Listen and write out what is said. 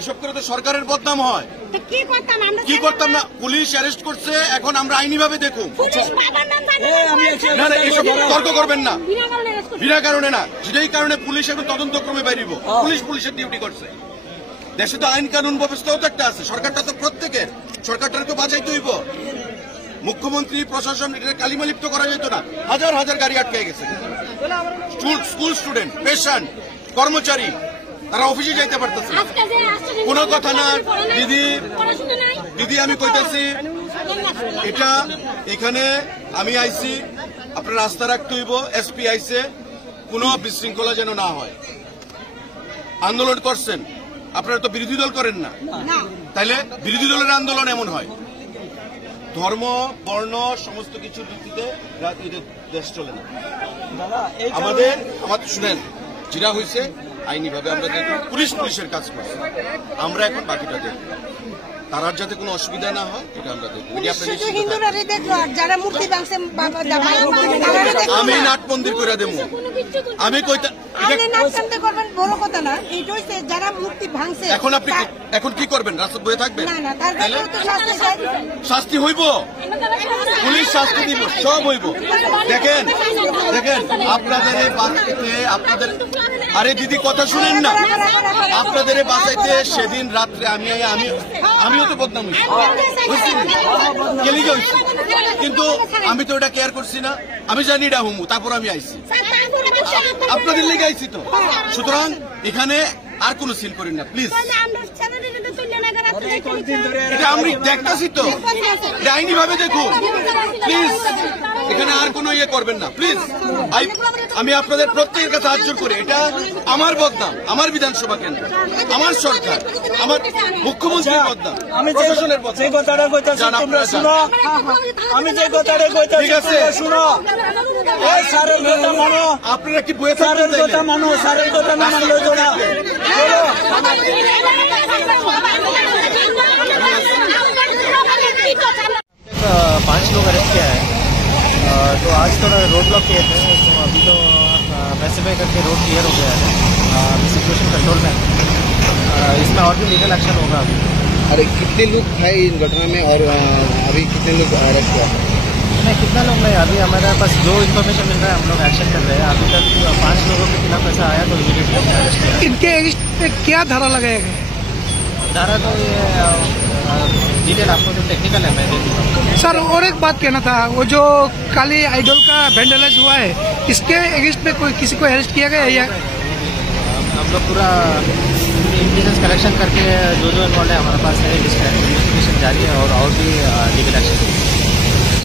এসব করে তো সরকারের বদনাম হয়। কি করতাম না, পুলিশ অ্যারেস্ট করছে, এখন আমরা আইনি ভাবে দেখুন। না না, এসব তর্ক করবেন না, বিনা কারণে না, যেটাই কারণে পুলিশ এখন তদন্তক্রমে বাইরিব। পুলিশের ডিউটি করছে। দেশে তো আইন কানুন ব্যবস্থাও তো একটা আছে, সরকারটা তো প্রত্যেকের, সরকারটাকে বাঁচাইতে হইব। মুখ্যমন্ত্রী প্রশাসন এটা কালিমালিপ্ত করা যেত না। হাজার হাজার গাড়ি আটকে গেছে, স্কুল স্টুডেন্ট, পেশেন্ট, কর্মচারী, তারা অফিসে যাইতে পারতেছে। কোনো কথা না দিদি, আমি কইতাছি এটা এখানে আমি আইছি, আপনার রাস্তা রাখতে হইব। এসপি আইছে, কোনো বিশৃঙ্খলা যেন না হয়। আন্দোলন করছেন, আপনারা তো বিরোধী দল করেন না, তাইলে বিরোধী দলের আন্দোলন এমন হয়। ধর্ম, বর্ণ, সমস্ত কিছুর ভিত্তিতে দেশ চলে না। আমাদের শুনেন, যেটা হয়েছে আইনিভাবে আমরা দেখব, পুলিশের কাজ করছে, আমরা এখন বাকিটা দেখব। তার যাতে কোনো অসুবিধা না হয় এটা আমরা দেখব। আমি নাট মন্দির করে দেবো, আমি এখন আপনি এখন কি করবেন? রাস্তা বয়ে থাকবেন? শাস্তি হইব, পুলিশ শাস্তি দিব, সব হইব। দেখেন আপনাদের এই বাঁচাইতে, আপনাদের, আরে দিদি কথা শুনেন না, আপনাদের এই বাঁচাইতে সেদিন রাত্রে আমিও তো বদনাম হয়েছি, কিন্তু আমি তো এটা কেয়ার করছি না। আমি জানি এটা হুমু, তারপর আমি আইছি, আপনাদের লেগে আইছি তো। সুতরাং এখানে আর কোনো সিল করেন না প্লিজ। এটা আমি দেখতেছি তো, আইনি ভাবে দেখুন প্লিজ। এখানে আর কোনো ইয়ে করবেন না প্লিজ। আমি আপনাদের প্রত্যেকের কাছে হাত জোর করে, এটা আমার বদনাম, আমার বিধানসভা কেন্দ্র, আমার সরকার, আমার মুখ্যমন্ত্রীর বদনাম, প্রশাসনের বদনাম। ঠিক আছে, আপনারা কি বয়ে থাকবেন? 5 लोग अरेस्ट किया है। तो आज थोड़ा रोड ब्लॉक किए थे, तो अभी तो पैसिफाई करके रोड क्लियर हो गया है, सिचुएशन कंट्रोल में। इसमें और भी लीगल एक्शन होगा अभी। अरे कितने लोग थे इन घटना में और अभी कितने लोग अरेस्ट हुआ? नहीं, कितना लोग नहीं, अभी हमारे पास जो इन्फॉर्मेशन मिल रहा है हम लोग एक्शन कर रहे हैं। अभी तक 5 लोगों के खिलाफ ऐसा आया तो इमीडिएटली अरेस्ट किया। इनके अगेंस्ट पे क्या धारा लगाया गया? धारा तो ये डिटेल आपको जो टेक्निकल है मैं दे दूँगा। सर और एक बात कहना था, वो जो काली आइडल का वेंडलाइज हुआ है, इसके अगेंस्ट में कोई किसी को अरेस्ट किया गया है या? हम लोग पूरा इंटेलिजेंस कलेक्शन करके जो इन्वॉल्व है हमारे पास है, इन्वेस्टिगेशन जारी है और भी लीगल एक्शन।